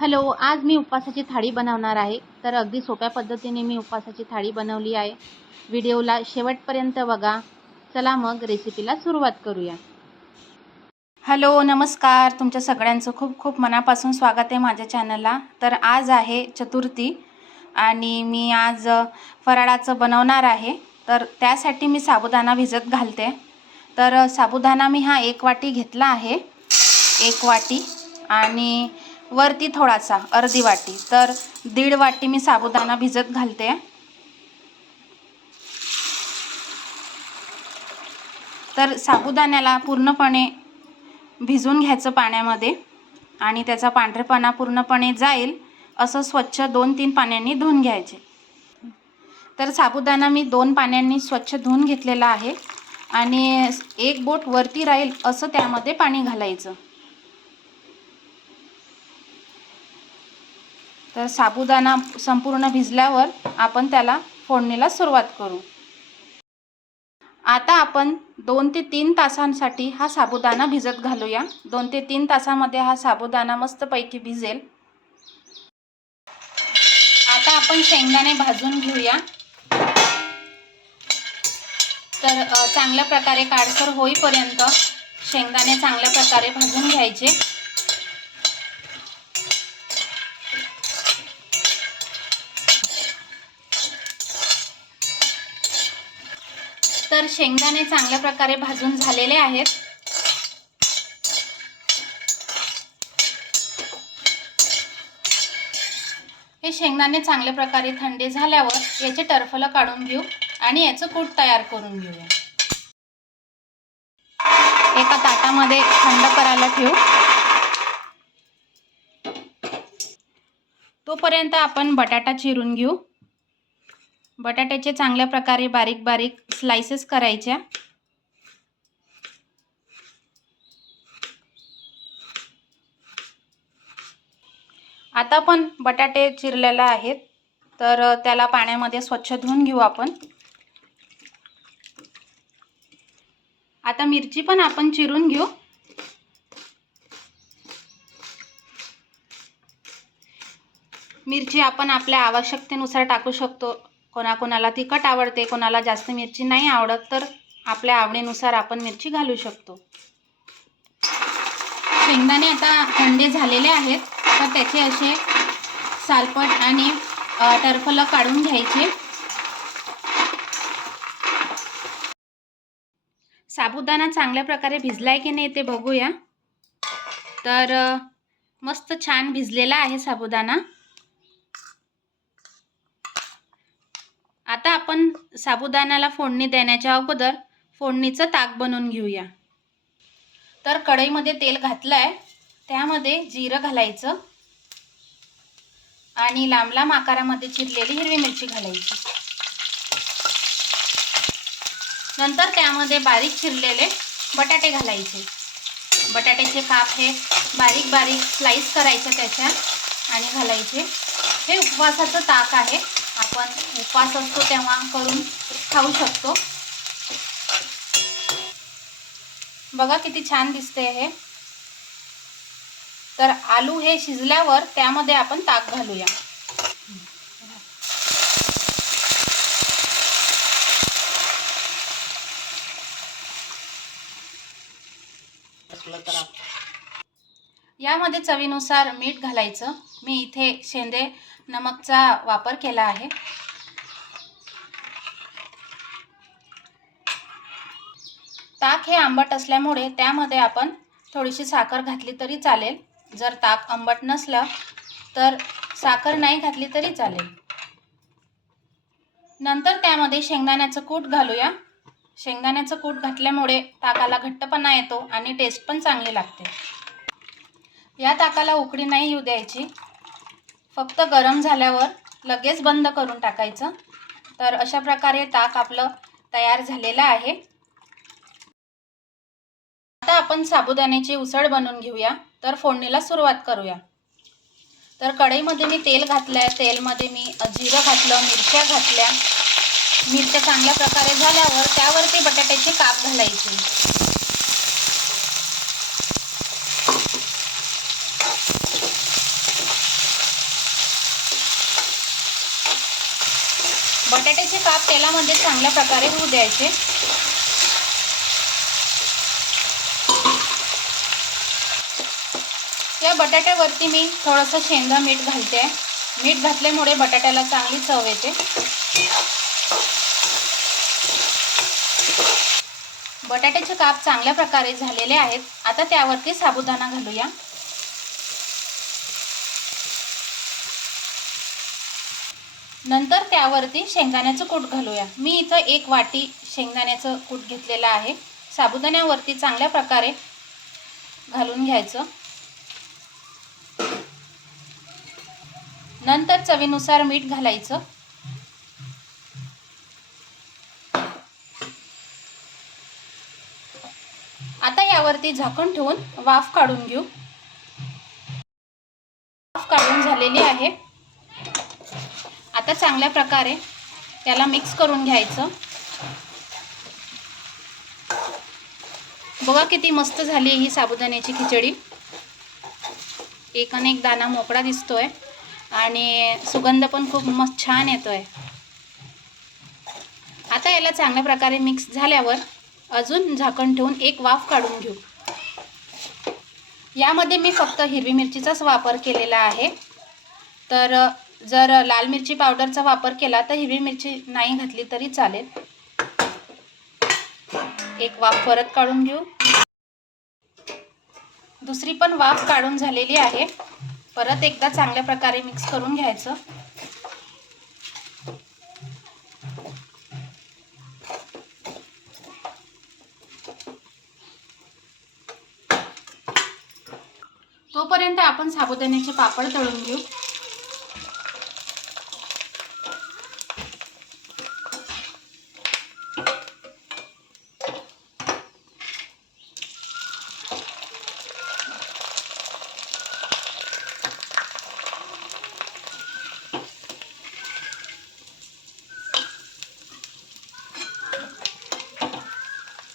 Hello, आज मी उपवासाची थाळी बनवणार आहे. तर अगदी सोप्या पद्धतीने मी उपवासाची थाळी बनवली आहे. व्हिडिओला शेवटपर्यंत बघा. चला मग रेसिपीला सुरुवात करूया. हॅलो, नमस्कार. तुमच्या सगळ्यांचं खूप खूप मनापासून स्वागत आहे माझ्या चॅनलला. तर आज आहे चतुर्थी आणि मी आज फराळाचं बनवणार आहे. तर त्यासाठी मी साबुदाणा भिजत घालते. तर साबुदाणा मी हा 1 वाटी घेतला आहे. 1 वाटी आणि वरती थोडासा अर्धी वाटी, तर 1.5 वाटी मी साबुदाणा भिजत घालते. तर साबुदाण्याला पूर्णपणे भिजून घ्यायचं पाण्यामध्ये आणि त्याचा पांढरेपणा पूर्णपणे जाईल असं स्वच्छ 2-3 पाण्याने धुवून घ्यायचे. तर साबुदाणा मी 2 पाण्याने स्वच्छ धुवून घेतलेला आहे आणि 1 बोट वरती राहील असं त्यामध्ये पाणी घालायचं. तर साबुदाणा संपूर्ण भिजल्यावर आपण त्याला फोडणीला सुरुवात करू. आता आपण 2 ते 3 तासांसाठी हा साबुदाणा भिजत घालूया. 2 ते 3 तासामध्ये हा साबुदाणा मस्तपैकी भिजेल. आता आपण शेंगदाणे भाजून घेऊया. तर चांगल्या प्रकारे काळसर होईपर्यंत शेंगदाणे चांगल्या प्रकारे भाजून घ्यायचे. तर शेंगदाणे चांगल्या प्रकारे भाजून झालेले आहेत. हे शेंगदाणे चांगल्या प्रकारे थंडे झाल्यावर याचे टरफलं काढून घेऊ आणि याचं कूट तयार करून घेऊया. एका ताटामध्ये थंड करायला ठेवू. तोपर्यंत आपण बटाटा चिरून घेऊ. बटाट्याचे चांगल्या प्रकारे बारीक बारीक स्लाइसेस करायच्या. आता पण बटाटे चिरलेले आहेत, तर त्याला पाण्यामध्ये स्वच्छ धुवून घेऊ आपण. आता मिरची पण आपण चिरून घेऊ. मिरची आपण आपल्या आवश्यकतेनुसार टाकू शकतो. कोणाकोणाला तिखट आवडते, कोणाला जास्त मिरची नाही आवडत, तर आपल्या आवडीनुसार आपण मिरची घालू शकतो. शेंगदाणे आता थंडे झालेले आहेत, तर त्याचे असे सालपट आणि टरफलं काढून घ्यायचे. साबुदाणा चांगल्या प्रकारे भिजलाय की नाही ते बघूया. तर मस्त छान भिजलेला आहे साबुदाणा. आता आपण साबुदाण्याला फोडणी देण्याच्या अगोदर फोडणीचं ताक बनवून घेऊया. तर कढईमध्ये तेल घातलं आहे, त्यामध्ये जिरं घालायचं आणि लांब लांब आकारामध्ये चिरलेली हिरवी मिरची घालायची. नंतर त्यामध्ये बारीक चिरलेले बटाटे घालायचे. बटाट्याचे काप हे बारीक बारीक स्लाइस करायचे त्याच्या आणि घालायचे. हे उपवासाचं ताक आहे. आपण उपवास असतो तेव्हा करून खाऊ शकतो. बघा किती छान दिसते हे. तर आलू हे शिजल्यावर त्यामध्ये आपण ताक घालूया. यामध्ये चवीनुसार मीठ घालायचं. मी इथे शेंदे नमकचा वापर केला आहे. ताक हे आंबट असल्यामुळे त्यामध्ये आपण थोडीशी साखर घातली तरी चालेल. जर ताक आंबट नसलं तर साखर नाही घातली तरी चालेल. नंतर त्यामध्ये शेंगदाण्याचं कूट घालूया. शेंगदाण्याचं कूट घातल्यामुळे ताकाला घट्टपणा येतो आणि टेस्ट पण चांगली लागते. या ताकाला उकळी नाही येऊ द्यायची. फक्त गरम झाल्यावर लगेच बंद करून टाकायचं. तर अशा प्रकारे ताक आपलं तयार झालेलं आहे. आता आपण साबुदाण्याची उसळ बनवून घेऊया. तर फोडणीला सुरुवात करूया. तर कढईमध्ये मी तेल घातलं आहे. तेलमध्ये मी जिरं घातलं, मिरच्या घातल्या. मिरच्या चांगल्या प्रकारे झाल्यावर त्यावरती बटाट्याचे काप घालायचे. बटाट्याचे काप तेलामध्ये चांगल्या प्रकारे होऊ द्यायचे। या बटाट्यावरती मी थोडंसं शेंगा मीठ घालते। मीठ घातल्यामुळे बटाट्याला चांगली चव येते। बटाट्याचे काप चांगल्या प्रकारे झालेले आहेत। आता त्यावरती साबुदाणा घालूया। नंतर त्यावरती शेंगदाण्याचं कूट घालूया। मी इथं 1 वाटी शेंगदाण्याचं कूट घेतलेलं आहे। साबुदाण्यावरती चांगल्या प्रकारे घालून घ्यायचं। नंतर चवीनुसार मीठ घालायचं। आता यावरती झाकण ठेवून वाफ काढून घेऊ। वाफ काढून झालेली आहे। आता चांगल्या प्रकारे त्याला मिक्स करून घ्यायचं। बघा किती मस्त झाली ही साबुदाण्याची खिचडी। एक दाणा मोकळा दिसतोय आणि सुगंध पण खूप मस्त छान येतोय। आता याला चांगल्या प्रकारे मिक्स झाल्यावर अजून झाकण ठेवून एक वाफ काढून घेऊ। यामध्ये मी फक्त हिरवी मिरचीचाच वापर केलेला आहे। तर जर लाल मिरची पावडरचा वापर केला तर हिरवी मिरची नाही घातली तरी चालेल। एक वाफ परत काढून घेऊ। दुसरी पण वाफ काढून झालेली आहे। परत एकदा चांगल्या प्रकारे मिक्स करून घ्यायचं। तोपर्यंत आपण साबुदाण्याचे पापड तळून घेऊ।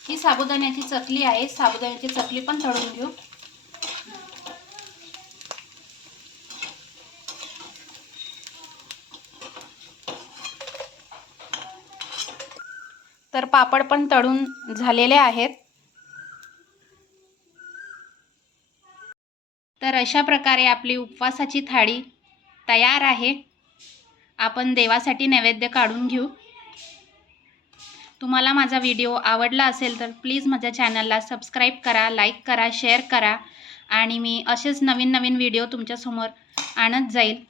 ही साबुदाण्याची चकली आहे। साबुदाण्याची चकली पण तळून घेऊ। तर पापड पण तळून झालेले आहेत। तर अशा प्रकारे आपली उपवासाची थाळी तयार आहे। आपण देवासाठी नैवेद्य काढून घेऊ। तुम्हाला माझा व्हिडिओ आवडला असेल तर प्लीज माझ्या चॅनलला सबस्क्राईब करा, लाईक करा, शेअर करा आणि मी असेच नवीन नवीन व्हिडिओ तुमच्यासमोर आणत जाईल।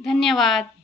धन्यवाद।